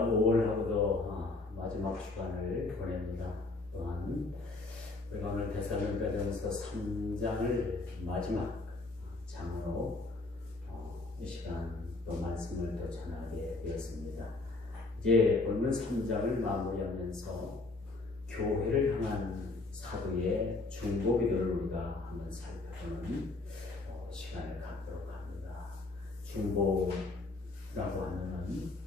우리가 5월하고도 마지막 주간을 보냅니다. 또한 우리가 오늘 데살로니가전서 3장을 마지막 장으로 이 시간 또 말씀을 또 전하게 되었습니다. 이제 본문 3장을 마무리하면서 교회를 향한 사도의 중보 기도를 우리가 한번 살펴보는 시간을 갖도록 합니다. 중보라고 하면은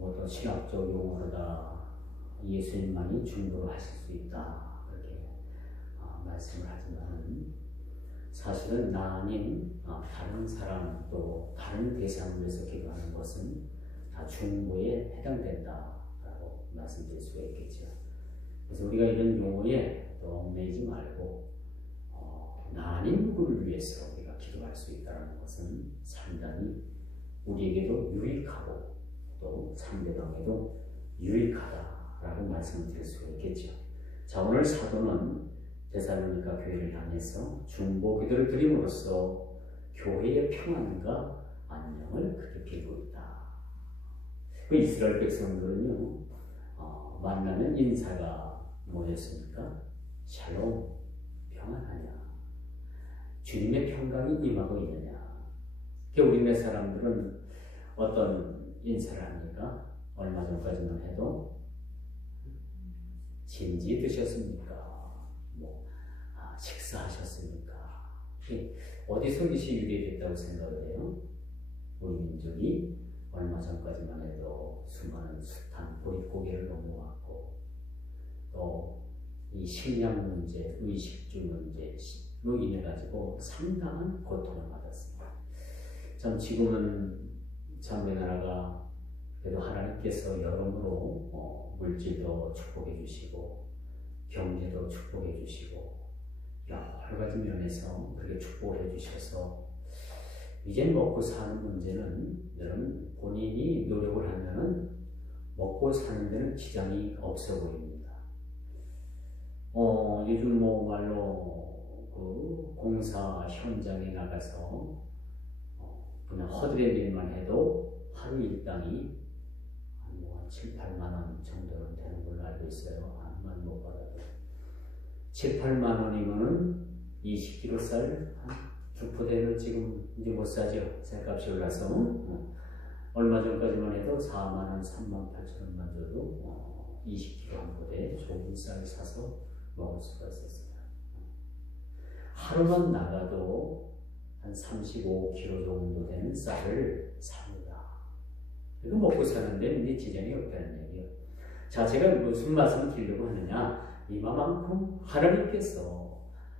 어떤 신학적 용어로다 예수님만이 중보를 하실 수 있다 그렇게 말씀을 하지만 사실은 나 아닌 다른 사람 또 다른 대상을 위해서 기도하는 것은 다 중보에 해당된다라고 말씀드릴 수가 있겠죠. 그래서 우리가 이런 용어에 또 얽매이지 말고 나 아닌 누구를 위해서 우리가 기도할 수 있다는 것은 상당히 우리에게도 유익하고 또 상대방에도 유익하다라고 말씀을 드릴 수가 있겠죠. 자, 오늘 사도는 데살로니가 교회를 향해서 중보 기도를 드림으로써 교회의 평안과 안녕을 그렇게 빌고 있다. 그 이스라엘 백성들은요, 만나면 인사가 뭐였습니까? 샬롬, 평안하냐? 주님의 평강이 임하고 있느냐? 우리네 사람들은 어떤 인사를 합니까? 얼마 전까지만 해도 진지 드셨습니까? 식사하셨습니까? 어디서 이것이 유래됐다고 생각을 해요? 우리 민족이 얼마 전까지만 해도 수많은 숱한 보릿고개를 넘어왔고 또 이 식량 문제, 의식주 문제로 인해 가지고 상당한 고통을 받았습니다. 참 지금은 참 우리나라가 그래도 하나님께서 여러모로 물질도 축복해 주시고 경제도 축복해 주시고 여러 가지 면에서 그렇게 축복을 해 주셔서 이제 먹고 사는 문제는 여러분 본인이 노력을 하면은 먹고 사는 데는 지장이 없어 보입니다. 요즘 말로 그 공사 현장에 나가서 그냥 허드렛 일만 해도 하루 일당이 한 7, 8만 원 정도는 되는 걸로 알고 있어요. 한만 못 받아도 7, 8만 원이면은 20kg 쌀 한 두 포대는 지금 이제 못 사죠. 쌀값이 올라서 얼마 전까지만 해도 4만 원, 3만 8천 원만 줘도 20kg 한 포대 좋은 쌀 사서 먹을 수가 있었어요. 하루만 나가도 한 35kg 정도 되는 쌀을 삽니다. 이거 먹고 사는데 이제 지장이 없다는 얘기예요. 자, 제가 무슨 말씀을 드리려고 하느냐? 이만큼 하나님께서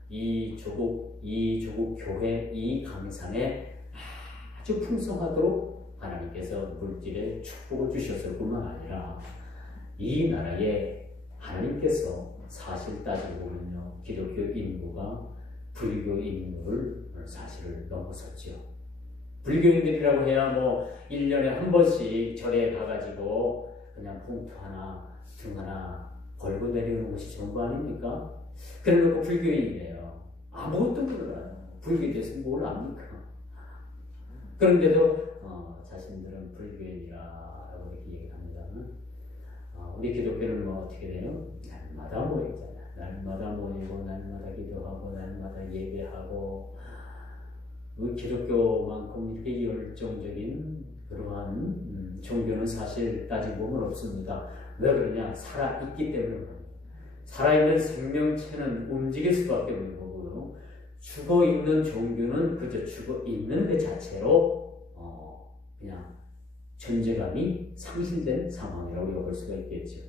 이 조국 교회, 이 강산에 아주 풍성하도록 하나님께서 물질에 축복을 주셨을 뿐만 아니라 이 나라에 하나님께서 사실 따지고 보면요, 기독교 인구가 불교 인구를 사실을 넘어섰죠. 불교인들이라고 해야 1년에 한 번씩 절에 가가지고 그냥 봉투 하나, 등 하나 걸고 내려오는 것이 전부 아닙니까? 그래놓고 불교인이래요. 아무것도 몰라요. 불교에 대해서 뭘 압니까? 그런데도 자신들은 불교인이라고 이렇게 얘기합니다만 우리 기독교는 어떻게 돼요? 날마다 모이잖아요. 날마다 모이고 날마다 기도하고 날마다 예배하고 우리 기독교만큼 이렇게 열정적인 그러한 종교는 사실 따지고 보면 없습니다. 왜 그러냐? 살아있기 때문에 그럽니다. 살아있는 생명체는 움직일 수밖에 없는 거고요. 죽어있는 종교는 그저 죽어있는 그 자체로 그냥 존재감이 상실된 상황이라고 여길 수가 있겠죠.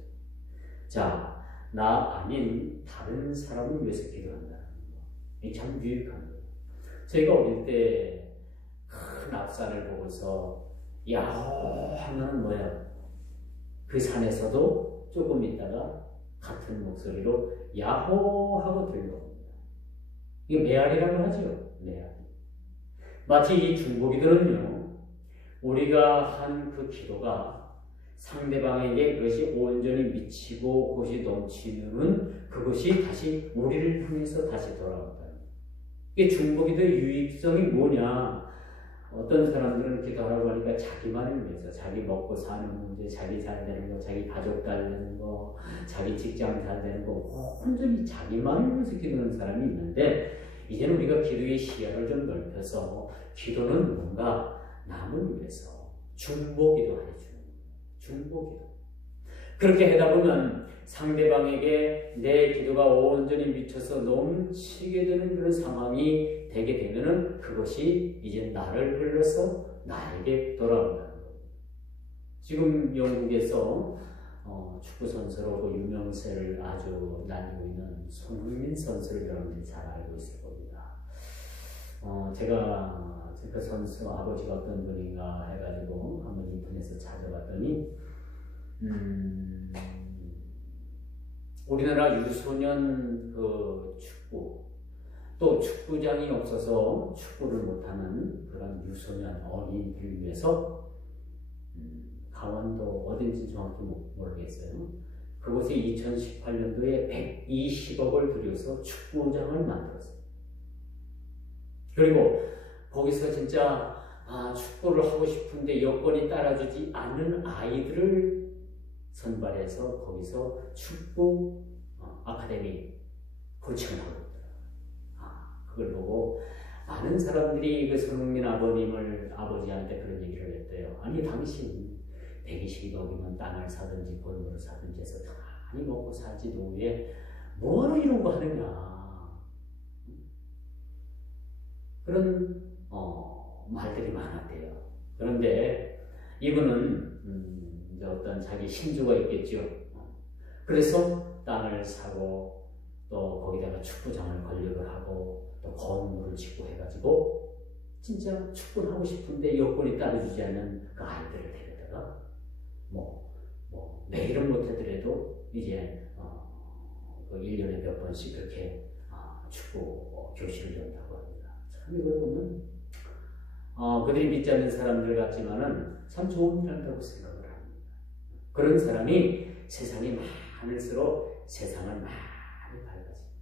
자, 나 아닌 다른 사람을 위해서 기도한다는 거. 이게 참 유익한 거예요. 저희가 어릴 때 큰 앞산을 보고서 야호 하면 뭐예요? 그 산에서도 조금 있다가 같은 목소리로 야호 하고 들려옵니다. 이게 메아리라고 하죠. 메아리. 마치 이 중보기도는요, 우리가 한 그 기도가 상대방에게 그것이 온전히 미치고 그것이 넘치는 그것이 다시 우리를 향해서 다시 돌아온다. 이게 중보기도의 유익성이 뭐냐? 어떤 사람들은 기도하라고 하니까 자기만을 위해서, 자기 먹고 사는 문제, 자기 잘 되는 거, 자기 가족 잘 되는 거, 자기 직장 잘 되는 거, 온전히 자기만을 위해서 기도하는 사람이 있는데, 이제는 우리가 기도의 시야를 좀 넓혀서 기도는 뭔가 남을 위해서 중보기도 하죠. 중보기도. 그렇게 하다 보면 상대방에게 내 기도가 온전히 미쳐서 넘치게 되는 그런 상황이 되게 되면은 그것이 이제 나를 흘러서 나에게 돌아온다는 거예요. 지금 영국에서 축구 선수로 그 유명세를 아주 날리고 있는 손흥민 선수를 여러분들이 잘 알고 있을 겁니다. 제가 그 선수 아버지가 어떤 분인가 해가지고 한번 인터넷에서 찾아봤더니 우리나라 유소년 그 축구, 또 축구장이 없어서 축구를 못하는 그런 유소년 어린이들 위해서 강원도 어딘지 정확히 모르겠어요. 그곳에 2018년도에 120억을 들여서 축구장을 만들었어요. 그리고 거기서 진짜 축구를 하고 싶은데 여건이 따라주지 않는 아이들을 선발해서 거기서 축구 아카데미 코칭을 하고 있더라고요. 그걸 보고 많은 사람들이 그 손흥민 아버지한테 그런 얘기를 했대요. 아니 당신 120억이면 땅을 사든지 건물을 사든지 해서 많이 먹고 살지 노후에 뭐하러 이런 거 하느냐. 그런 말들이 많았대요. 그런데 이분은 이제 어떤 자기 신조가 있겠죠. 그래서 땅을 사고 또 거기다가 축구장을 건립을 하고 또 건물을 짓고 해가지고 진짜 축구를 하고 싶은데 여건이 따라주지 않는 그 아이들을 데려다가 매일은 못하더라도 이제 그 1년에 몇 번씩 그렇게 축구 교실을 연다고 합니다. 참 이걸 보면 그들이 믿지 않는 사람들 같지만은 참 좋은 일 한다고 생각을 합니다. 그런 사람이 세상이 많을수록 세상을 많이 밝아집니다.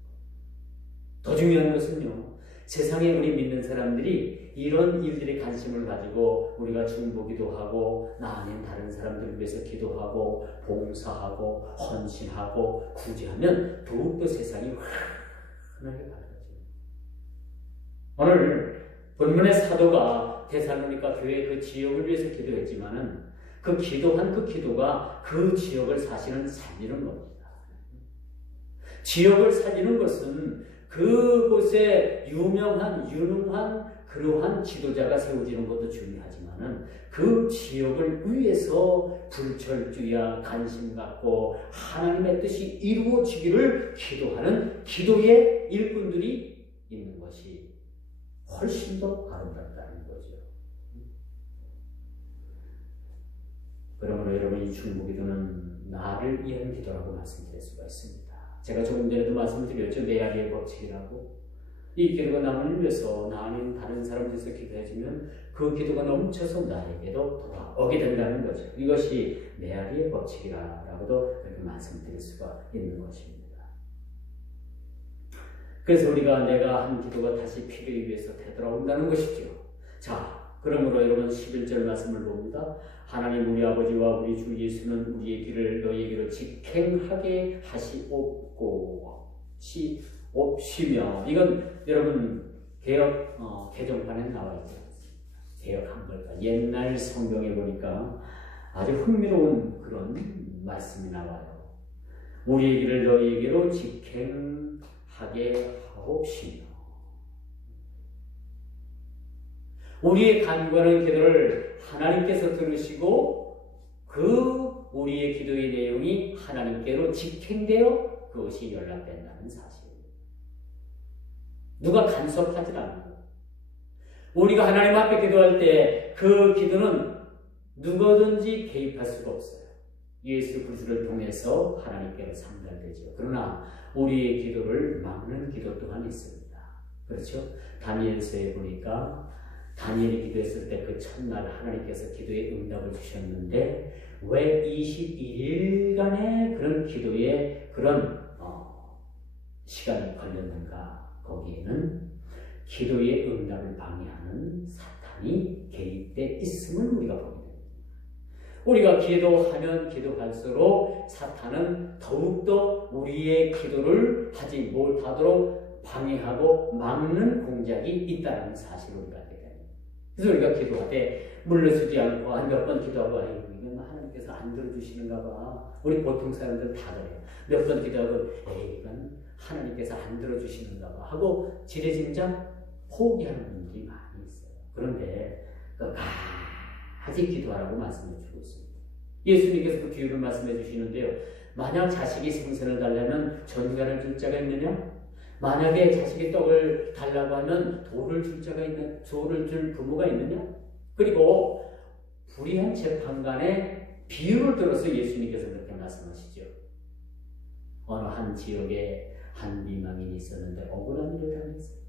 더 중요한 것은요, 세상에 우리 믿는 사람들이 이런 일들에 관심을 가지고 우리가 중보기도 하고 나 아닌 다른 사람들을 위해서 기도하고 봉사하고 헌신하고 구제하면 더욱더 세상이 환하게 밝아져요. 오늘 본문의 사도가 데살로니가 교회 그 지역을 위해서 기도했지만은 그 기도한 그 기도가 그 지역을 사실은 살리는 겁니다. 지역을 살리는 것은 그곳에 유명한 그러한 지도자가 세워지는 것도 중요하지만은 그 지역을 위해서 불철주야 관심 갖고 하나님의 뜻이 이루어지기를 기도하는 기도의 일꾼들이 있는 것이 훨씬 더 아름답다는 거죠. 그러므로 여러분 이 중보기도는 나를 위한 기도라고 말씀드릴 수가 있습니다. 제가 조금 전에도 말씀드렸죠. 메아리의 법칙이라고. 이 기도가 남을 위해서 나 아닌 다른 사람들에서 기도해주면 그 기도가 넘쳐서 나에게도 돌아오게 된다는 거죠. 이것이 메아리의 법칙이라고도 그렇게 말씀드릴 수가 있는 것입니다. 그래서 우리가 내가 한 기도가 다시 필요에 의해서 되돌아온다는 것이죠. 자, 그러므로 여러분 11절 말씀을 봅니다. 하나님 우리 아버지와 우리 주 예수는 우리의 길을 너희의 길을 직행하게 하시옵시며. 이건 여러분 개정판에 나와 있죠. 개역 한글과 옛날 성경에 보니까 아주 흥미로운 그런 말씀이 나와요. 우리의 길을 너희에게로 직행하게 하옵시며. 우리의 간구하는 기도를 하나님께서 들으시고 그 우리의 기도의 내용이 하나님께로 직행되어 그것이 연락된다는 사실입니다. 누가 간섭하지 않고 우리가 하나님 앞에 기도할 때 그 기도는 누구든지 개입할 수가 없어요. 예수 그리스도를 통해서 하나님께로 상달되죠. 그러나 우리의 기도를 막는 기도 또한 있습니다. 그렇죠? 다니엘서에 보니까 다니엘이 기도했을 때 그 첫날 하나님께서 기도에 응답을 주셨는데 왜 21일간의 그런 기도에 그런 시간이 걸렸는가? 거기에는 기도의 응답을 방해하는 사탄의 사탄이 개입돼 있음을 우리가 보게 됩니다. 우리가 기도하면 기도할수록 사탄은 더욱더 우리의 기도를 하지 못하도록 방해하고 막는 공작이 있다는 사실을 우리가 알게 됩니다. 그래서 우리가 기도할 때 물러서지 않고 한 몇 번 기도하고 이건 하나님께서 안 들어주시는가 봐. 우리 보통 사람들 다 그래요. 몇 번 기도하고 이건 하나님께서 안 들어주시는가 봐 하고 지레짐작 포기하는 분들이 많이 있어요. 그런데 끝까지 기도하라고 말씀해 주고 있습니다. 예수님께서 그 비유를 말씀해 주시는데요. 만약 자식이 생선을 달라면 전갈을 줄 자가 있느냐? 만약에 자식이 떡을 달라고 하면 돌을 줄 부모가 있느냐? 그리고 불의한 재판관의 비유를 들어서 예수님께서 그렇게 말씀하시죠. 어느 한 지역에 한 비망인이 있었는데 억울한 일을 당했어요.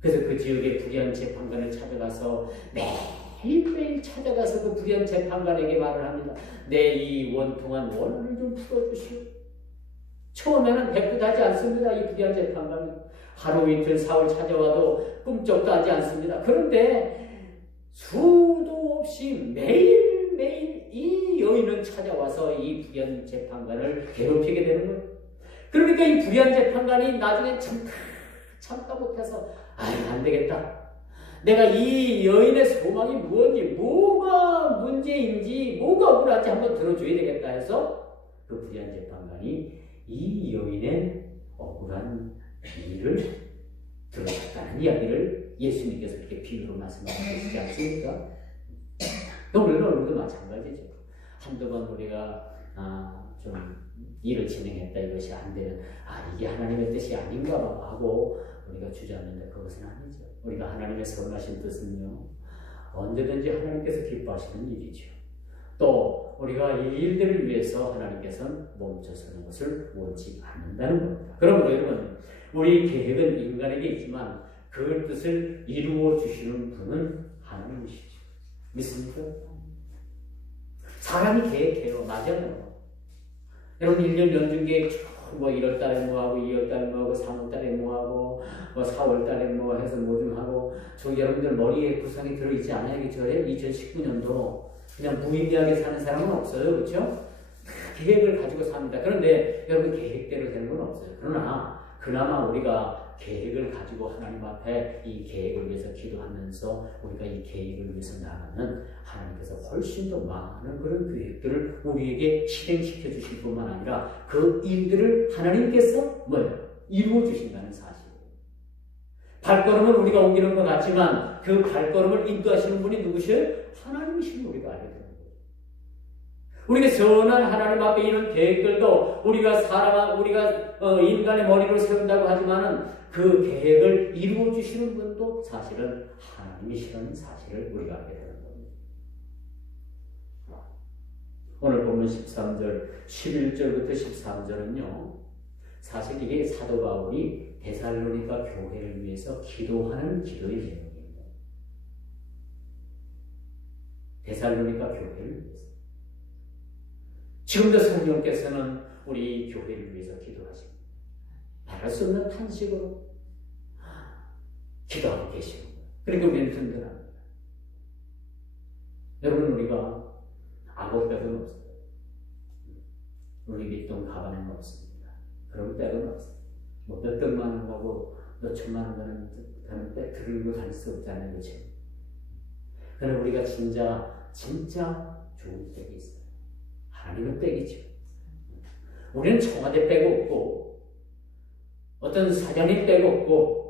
그래서 그 지역의 불의한 재판관을 찾아가서 매일매일 찾아가서 그 불의한 재판관에게 말을 합니다. 내 이 원통한 원한을 좀 풀어주시오. 처음에는 대꾸하지 않습니다. 이 불의한 재판관이 하루 이틀 사흘 찾아와도 꿈쩍도 하지 않습니다. 그런데 수도 없이 매일매일 이 여인은 찾아와서 이 불의한 재판관을 괴롭히게 되는 거예요. 그러니까 이 불의한 재판관이 나중에 참다 못해서 안 되겠다. 내가 이 여인의 소망이 무엇인지, 뭐가 문제인지, 뭐가 억울한지 한번 들어줘야 되겠다 해서 그 불의한 재판관이 이 여인의 억울한 일을 들어줬다는 이야기를 예수님께서 이렇게 비유로 말씀하시지 않습니까? 우리도 마찬가지죠. 한두 번 우리가 좀 일을 진행했다, 이것이 안 되면 이게 하나님의 뜻이 아닌가 하고 우리가 주저하는데 그것은 아니죠. 우리가 하나님의 선하신 뜻은요, 언제든지 하나님께서 기뻐하시는 일이죠. 또 우리가 이 일들을 위해서 하나님께서는 멈춰서는 것을 원치 않는다는 겁니다. 그러므로 여러분, 우리 계획은 인간에게 있지만 그 뜻을 이루어 주시는 분은 하나님이시죠. 믿습니까? 사람이 계획해요. 맞아요. 여러분 1년 연중계획 뭐 1월달에 뭐하고 2월달에 뭐하고 3월달에 뭐하고 뭐 4월달에 뭐 해서 뭐 좀 하고 여러분들 머리에 구상이 들어있지 않아요? 그렇죠? 2019년도 그냥 무의미하게 사는 사람은 없어요. 그렇죠? 계획을 가지고 삽니다. 그런데 여러분 계획대로 되는 건 없어요. 그나마 우리가 계획을 가지고 하나님 앞에 이 계획을 위해서 기도하면서 우리가 이 계획을 위해서 나가면 하나님께서 훨씬 더 많은 그런 계획들을 우리에게 실행시켜 주실 뿐만 아니라 그 일들을 하나님께서 이루어 주신다는 사실이에요. 발걸음을 우리가 옮기는 것 같지만 그 발걸음을 인도하시는 분이 누구셔요? 하나님이신 우리가 알게 됩니다. 우리가 선한 하나님 앞에 이런 계획들도 우리가 인간의 머리로 세운다고 하지만은 그 계획을 이루어 주시는 분도 사실은 하나님이시라는 사실을 우리가 알게 되는 겁니다. 오늘 보면 13절, 11절부터 13절은요, 사실 이게 사도 바울이 데살로니가 교회를 위해서 기도하는 기도의 내용입니다. 데살로니가 교회를 위해서. 지금도 성령께서는 우리 교회를 위해서 기도하십니다. 말할 수 없는 탄식으로 기도하고 계십니다. 그러니까 우리는 든든합니다. 여러분, 우리가 악어 백은 없어요. 우리 밑동 가방에는 없습니다. 그런 백은 없어요. 뭐 몇 백만 원 가고 몇 천만 원 가는 백 들고 다닐 수 없잖아요. 그렇죠? 그러나 우리가 진짜 좋은 백이 있어요. 하나님은 백이죠. 우리는 청와대 백 없고 어떤 사장님 백 없고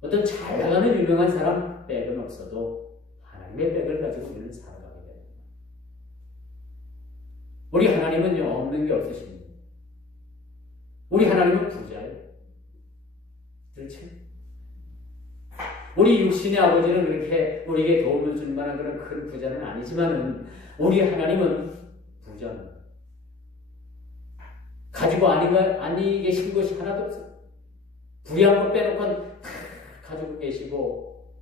어떤 잘 나가는 유명한 사람 백은 없어도 하나님의 백을 가지고 우리는 살아가게 됩니다. 우리 하나님은요, 없는 게 없으십니다. 우리 하나님은 부자예요. 그렇죠? 우리 육신의 아버지는 그렇게 우리에게 도움을 줄 만한 그런 큰 부자는 아니지만은 우리 하나님은 부자입니다. 가지고 아니 계신 것이 하나도 없어요. 불의한 것 빼놓고 다 가지고 계시고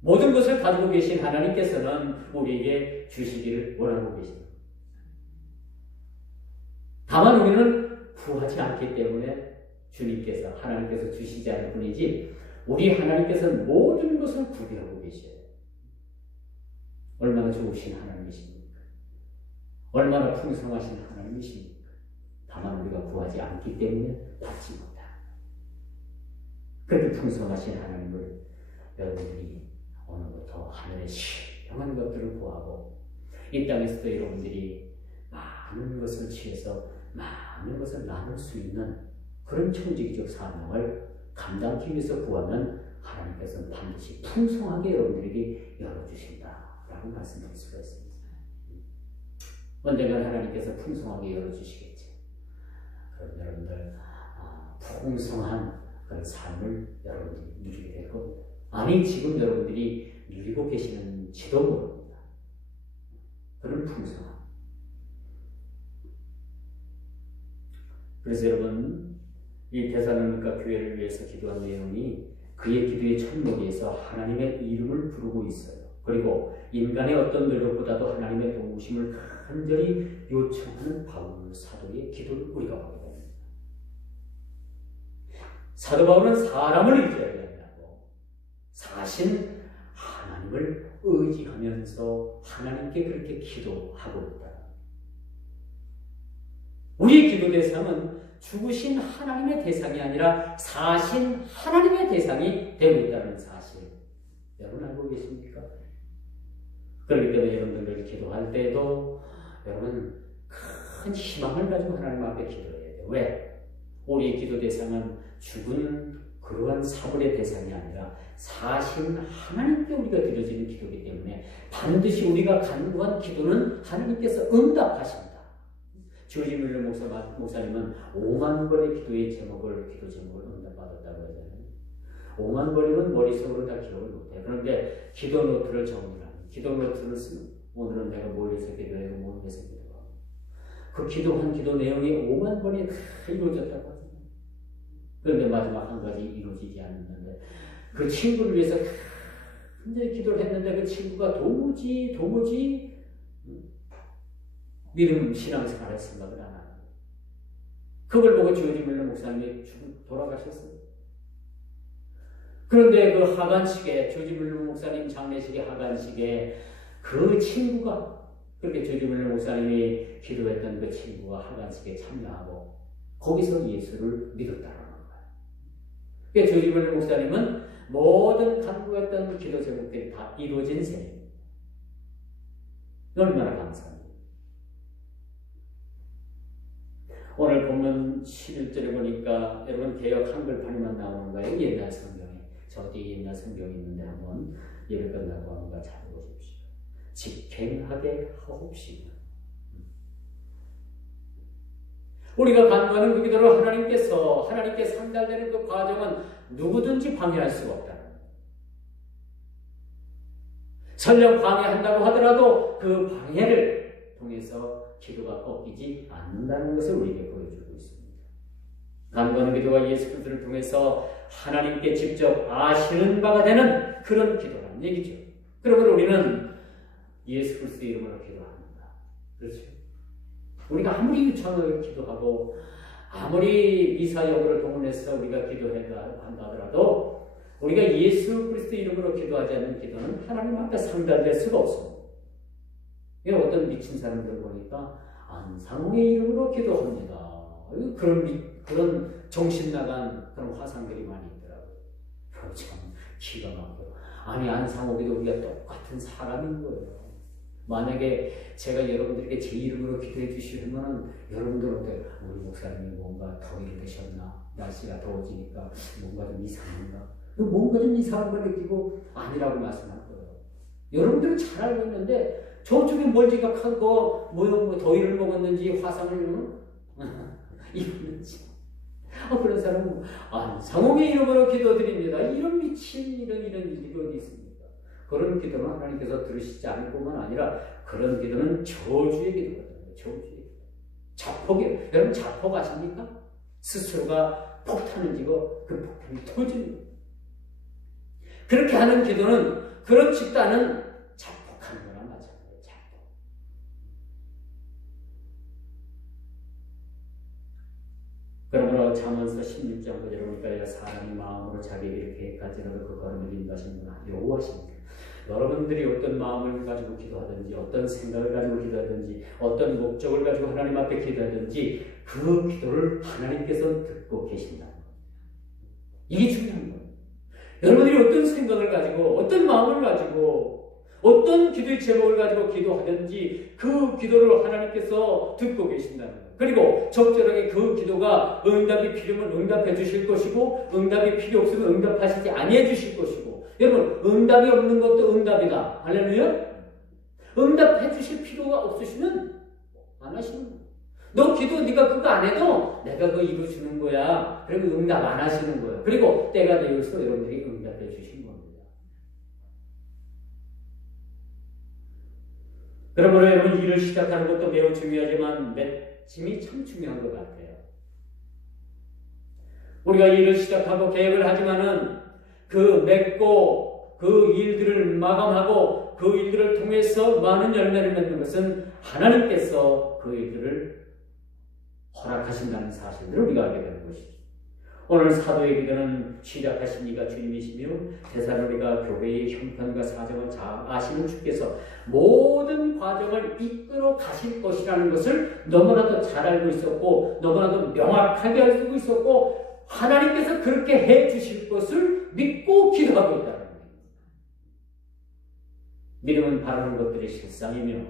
모든 것을 가지고 계신 하나님께서는 우리에게 주시기를 원하고 계십니다. 다만 우리는 구하지 않기 때문에 하나님께서 주시지 않을 뿐이지, 우리 하나님께서는 모든 것을 구비하고 계셔요. 얼마나 좋으신 하나님이십니까? 얼마나 풍성하신 하나님이십니까? 다만 우리가 구하지 않기 때문에 받지 못합니다. 그렇게 풍성하신 하나님을 여러분들이 오늘부터 하늘의 신령한 것들을 구하고 이 땅에서도 여러분들이 많은 것을 취해서 많은 것을 나눌 수 있는 그런 천직적 사명을 감당하기 위해서 구하면 하나님께서는 반드시 풍성하게 여러분들에게 열어주신다라고 말씀드릴 수가 있습니다. 언젠가 하나님께서 풍성하게 열어주시겠죠. 그럼 여러분들 풍성한 그런 삶을 여러분들이 누리게 될 겁니다. 아니 지금 여러분들이 누리고 계시는지도 모릅니다. 그런 풍성함. 그래서 여러분 이 데살로니가 교회를 위해서 기도한 내용이 그의 기도의 첫머리에서 하나님의 이름을 부르고 있어요. 그리고 인간의 어떤 노력보다도 하나님의 도우심을 간절히 요청하는 바울 사도의 기도를 우리가 보게 됩니다. 사도 바울은 사람을 의지하지 않고 사실 하나님을 의지하면서 하나님께 그렇게 기도하고 있다. 우리의 기도 대상은 죽으신 하나님의 대상이 아니라 사신 하나님의 대상이 되고 있다는 사실 여러분 알고 계십니까? 그렇기 때문에 여러분들 기도할 때에도 여러분 큰 희망을 가지고 하나님 앞에 기도해야 돼요. 왜? 우리의 기도 대상은 죽은 그러한 사물의 대상이 아니라 사신 하나님께 우리가 드려지는 기도이기 때문에 반드시 우리가 간구한 기도는 하나님께서 응답하십니다. 조지 밀러 목사님은 5만 번의 기도 제목을 응답받았다고 하잖아요. 5만 번이면 머릿속으로 다 기록을 못해요. 그런데 기도 노트를 정리하는 기도 노트를 쓰는 오늘은 내가 뭘 위해서 기도하고 뭘 위해서 기도하고 그 기도한 기도 내용이 5만 번이 다 이루어졌다고 하잖아요. 그런데 마지막 한 가지 이루어지지 않았는데 그 친구를 위해서 굉장히 기도를 했는데 그 친구가 도무지 믿음 신앙생활을 생각을 안 하는 그걸 보고 조지 밀러 목사님이 돌아가셨어요. 그런데 그 하간식에 조지 밀러 목사님 장례식의 하간식에 그 친구가 그렇게 조지 밀러 목사님이 기도했던 그 친구가 하간식에 참여하고 거기서 예수를 믿었다는 거예요. 그러니까 조지 밀러 목사님은 모든 간구했던 기도 제목들이 다 이루어진 셈입니다. 얼마나 감사합니다. 오늘 보면 11절에 보니까 여러분 개역 한글판에만 나오는 거예요. 옛날 성경에. 저 뒤에 옛날 성경이 있는데 한번 예배 끝나고 한번 찾아보십시오. 직행하게 하옵시고. 우리가 간구하는 그 기도를 하나님께 상달되는 그 과정은 누구든지 방해할 수가 없다는 거예요. 설령 방해한다고 하더라도 그 방해를 통해서 기도가 꺾이지 않는다는 것을 우리에게 보여주고 있습니다. 간구하는 기도가 예수 그리스도를 통해서 하나님께 직접 아시는 바가 되는 그런 기도라는 얘기죠. 그러므로 우리는 예수 그리스도의 이름으로 기도합니다. 그렇죠? 우리가 아무리 유창하게 기도하고 아무리 미사역으로 동원해서 우리가 기도한다 하더라도 우리가 예수 그리스도의 이름으로 기도하지 않는 기도는 하나님 앞에 상달될 수가 없습니다. 어떤 미친 사람들을 보니까 안상홍의 이름으로 기도합니다. 그런 정신 나간 그런 화상들이 많이 있더라고요. 참 기가 막혀요. 아니 안상홍이도 우리가 똑같은 사람인 거예요. 만약에 제가 여러분들에게 제 이름으로 기도해 주시면 여러분들 어때요? 우리 목사님이 뭔가 더위를 드셨나? 날씨가 더워지니까 뭔가 좀 이상한가? 뭔가 좀 이상한 걸 느끼고 아니라고 말씀할 거예요. 여러분들은 잘 알고 있는데 저쪽에 멀지가 큰 거 뭐 더위를 먹었는지 화상을 입었는지 그런 사람은 안상홍의 이름으로 기도드립니다. 이런 미친 이런 일이 어디 있습니까? 그런 기도는 하나님께서 들으시지 않을 뿐만 아니라 그런 기도는 저주의 기도거든요. 저주의 기도. 자폭이에요. 여러분 자폭 아십니까? 스스로가 폭탄을 쥐고 그 폭탄이 터지는 거예요. 그렇게 하는 기도는 그런 집단은 자폭하는 거랑 마찬가지예요. 자폭. 그러므로 잠언서 16장 9절에 보니까 사람이 마음으로 자기 길을 계획할지라도 그 걸음을 인도하시는구나 여호와십니다. 여러분들이 어떤 마음을 가지고 기도하든지 어떤 생각을 가지고 기도하든지 어떤 목적을 가지고 하나님 앞에 기도하든지 그 기도를 하나님께서 듣고 계신다는 거예요. 이게 중요한 거예요. 여러분들이 어떤 생각을 가지고 어떤 마음을 가지고 어떤 기도의 제목을 가지고 기도하든지 그 기도를 하나님께서 듣고 계신다는 거예요. 그리고 적절하게 그 기도가 응답이 필요하면 응답해 주실 것이고 응답이 필요 없으면 응답하시지 아니해 주실 것이고 여러분 응답이 없는 것도 응답이다. 할렐루야. 응답해 주실 필요가 없으시면 안 하시는 거예요. 너 기도 네가 그거 안 해도 내가 그거 이루어주는 거야. 그리고 응답 안 하시는 거예요. 그리고 때가 되어서 여러분들이 응답해 주신 겁니다. 그러므로 여러분 일을 시작하는 것도 매우 중요하지만 맺힘이 참 중요한 것 같아요. 우리가 일을 시작하고 계획을 하지만은 그 맺고 그 일들을 마감하고 그 일들을 통해서 많은 열매를 맺는 것은 하나님께서 그 일들을 허락하신다는 사실을 우리가 알게 되는 것이죠. 오늘 사도의 기도는 시작하신 이가 주님이시며 데살로니가 교회의 형편과 사정을 잘 아시는 주께서 모든 과정을 이끌어 가실 것이라는 것을 너무나도 잘 알고 있었고 너무나도 명확하게 알고 있었고 하나님께서 그렇게 해 주실 것을 믿고 기도하고 있다는 거예요. 믿음은 바라는 것들의 실상이며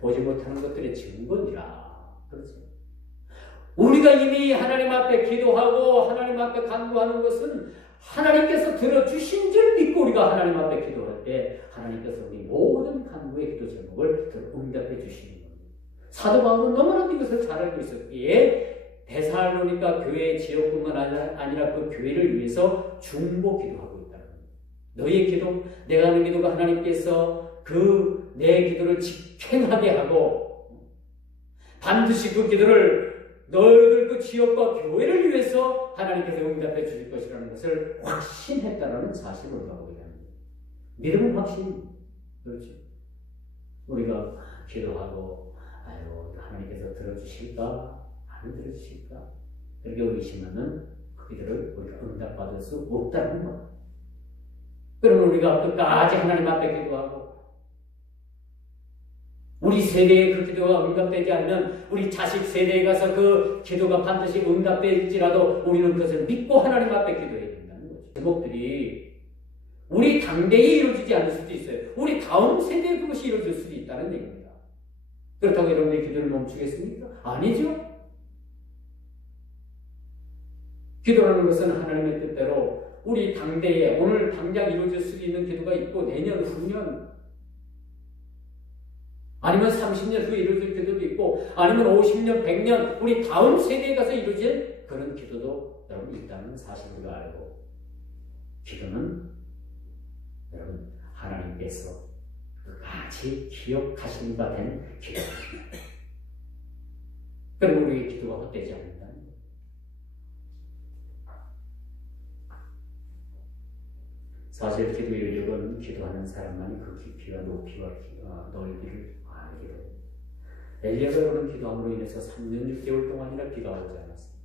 보지 못하는 것들의 증거니라. 그렇죠. 우리가 이미 하나님 앞에 기도하고 하나님 앞에 간구하는 것은 하나님께서 들어주신 줄 믿고 우리가 하나님 앞에 기도할 때 하나님께서 우리 모든 간구의 기도 제목을 응답해 주시는 겁니다. 사도 바울은 너무나도 이것을 잘 알고 있었기에 데살로니가 교회의 지역뿐만 아니라 그 교회를 위해서 중보 기도하고 있다는 겁니다. 너희의 기도, 내가 하는 기도가 하나님께서 그 내 기도를 직행하게 하고 반드시 그 기도를 너희들 그 지역과 교회를 위해서 하나님께서 응답해 주실 것이라는 것을 확신했다는 사실을 우리가 보게 합니다. 믿음은 확신. 그렇죠. 우리가 기도하고 하나님께서 들어주실까? 안 들어주실까? 그렇게 의심하면 그 기도를 우리가 응답받을 수 없다는 거예요. 그러면 우리가 끝까지 하나님 앞에 기도하고 우리 세대에 그 기도가 응답되지 않으면 우리 자식 세대에 가서 그 기도가 반드시 응답될지라도 우리는 그것을 믿고 하나님 앞에 기도해야 된다는 거죠. 제목들이 우리 당대에 이루어지지 않을 수도 있어요. 우리 다음 세대에 그것이 이루어질 수도 있다는 얘기입니다. 그렇다고 여러분의 기도를 멈추겠습니까? 아니죠. 기도라는 것은 하나님의 뜻대로 우리 당대에 오늘 당장 이루어질 수 있는 기도가 있고 내년, 후년 아니면 30년 후에 이루어질 기도도 있고 아니면 50년, 100년 우리 다음 세대에 가서 이루어질 그런 기도도 여러분 있다는 사실을 우리가 알고 기도는 여러분 하나님께서 끝까지 기억하신 바 된 기도입니다. 그리고 우리의 기도가 헛되지 않는다는 거예요. 사실 기도의 위력은 기도하는 사람만이 그 깊이와 높이와 넓이를 알게 됩니다. 엘리야가 여러분 기도함으로 인해서 3년 6개월 동안이나 비가 오지 않았습니다.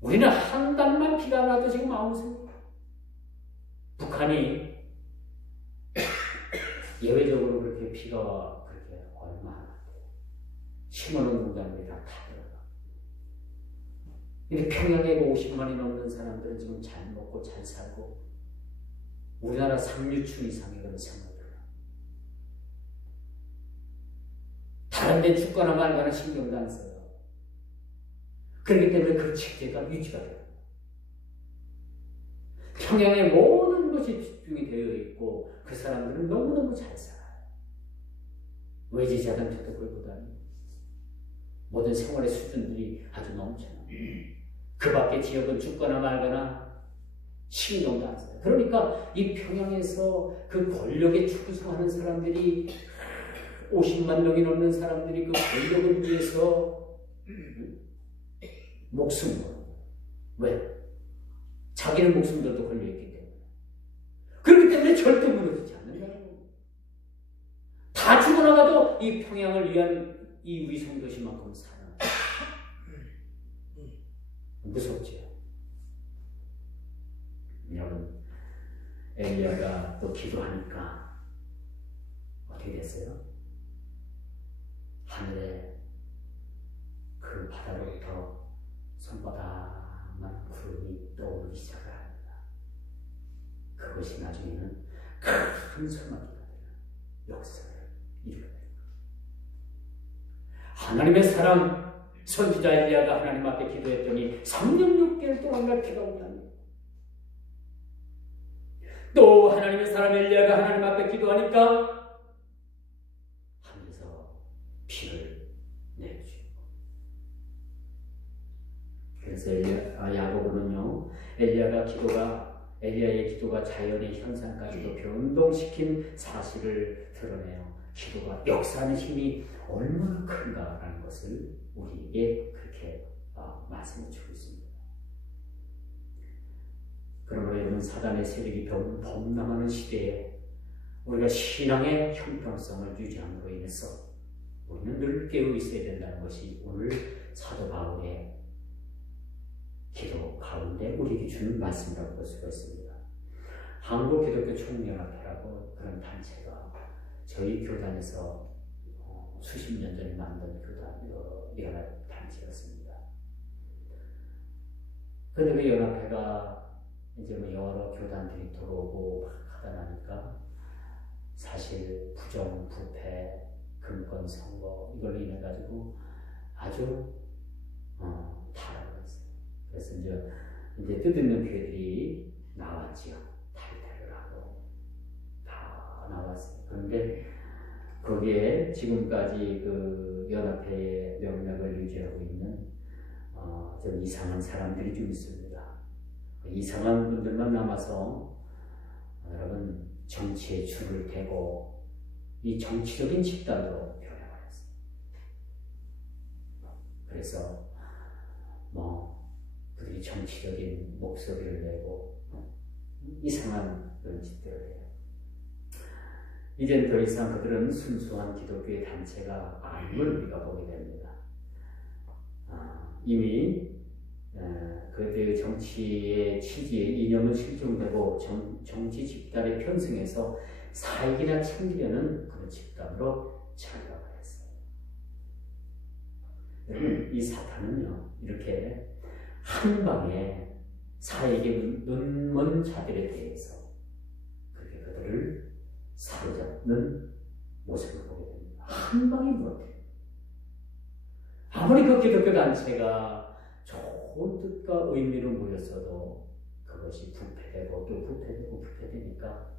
우리는 한 달만 비가 나도 지금 아무것도 북한이 예외적으로 그렇게 비가 그렇게 얼마 안 왔대요. 심어놓은 공장들이 다 타들어가. 근데 평양에 50만이 넘는 사람들은 지금 잘 먹고 잘 살고 우리나라 상류층 이상의 그런 생활을 다른 데 죽거나 말거나 신경도 안 써요. 그렇기 때문에 그 체계가 유지가 돼요. 평양의 모든 것이 집중이 되어 있고 그 사람들은 너무너무 잘 살아요. 외지자산 저택을보다는 모든 생활의 수준들이 아주 넘쳐요. 그 밖에 지역은 죽거나 말거나 신경도 안 써요. 그러니까 이 평양에서 그 권력에 충성하는 사람들이 50만 명이 넘는 사람들이 그 권력을 위해서 목숨을 걸어요. 왜? 자기의 목숨들도 걸려있기 때문에. 그렇기 때문에 절대 무너지지 않는다는 거예요. 다 죽어나가도 이 평양을 위한 이 위성도시만큼 살아요. 무섭죠. 여러분, 엘리야가 또 기도하니까 어떻게 됐어요? 하늘에 그 바다로부터 손바닥만 구름이 떠오르기 시작을 합니다. 그것이 나중에는 큰 소나기가 되는 역사를 이루게 됩니다. 하나님의 사람 선지자 엘리야가 하나님 앞에 기도했더니 3년 6개월 동안 비가 오다니. 또 하나님의 사람 엘리야가 하나님 앞에 기도하니까 하늘에서 비를 내주시고. 그래서 야고보는요, 엘리야의 기도가 자연의 현상까지도 변동시킨 사실을 드러내요. 기도가 역사하는 힘이 얼마나 큰가라는 것을 우리에게 그렇게 말씀해 주고 있습니다. 그러므로 여러분, 사단의 세력이 범람하는 시대에 우리가 신앙의 형평성을 유지함으로 인해서 우리는 늘 깨어 있어야 된다는 것이 오늘 사도 바울의 기도 가운데 우리에게 주는 말씀이라고 볼 수가 있습니다. 한국기독교 총연합회라고 그런 단체가 저희 교단에서 수십 년 전에 만든 연합 단체였습니다. 그런데 그 연합회가 이제 여러 교단들이 들어오고 하다 나니까 사실 부정, 부패, 금권 선거 이걸로 인해 가지고 아주 타락을 했어요. 그래서 이제 뜻있는 교회들이 나왔지요. 탈퇴를 하고 다 나왔어요. 그런데 거기에 지금까지 그 연합회의 명맥을 유지하고 있는 좀 이상한 사람들이 좀 있습니다. 이상한 분들만 남아서 여러분 정치에 줄을 대고 이 정치적인 집단으로 변해버렸어요. 그래서 그들이 정치적인 목소리를 내고 이상한 그런 짓들을 해요. 이젠 더 이상 그들은 순수한 기독교의 단체가 아님을 우리가 보게 됩니다. 이미 그들의 정치의 취지에 이념은 실종되고 정치 집단에 편승해서 사익이나 챙기려는 그런 집단으로 자리하고 했어요. 여러분, 이 사탄은요, 이렇게 한 방에 사익에 눈먼 자들에 대해서 그렇게 그들을 사로잡는 모습을 보게 됩니다. 한 방에 물어요. 아무리 그 기독교 단체가 좋은 뜻과 의미로 모였어도 그것이 부패되고 또 부패되니까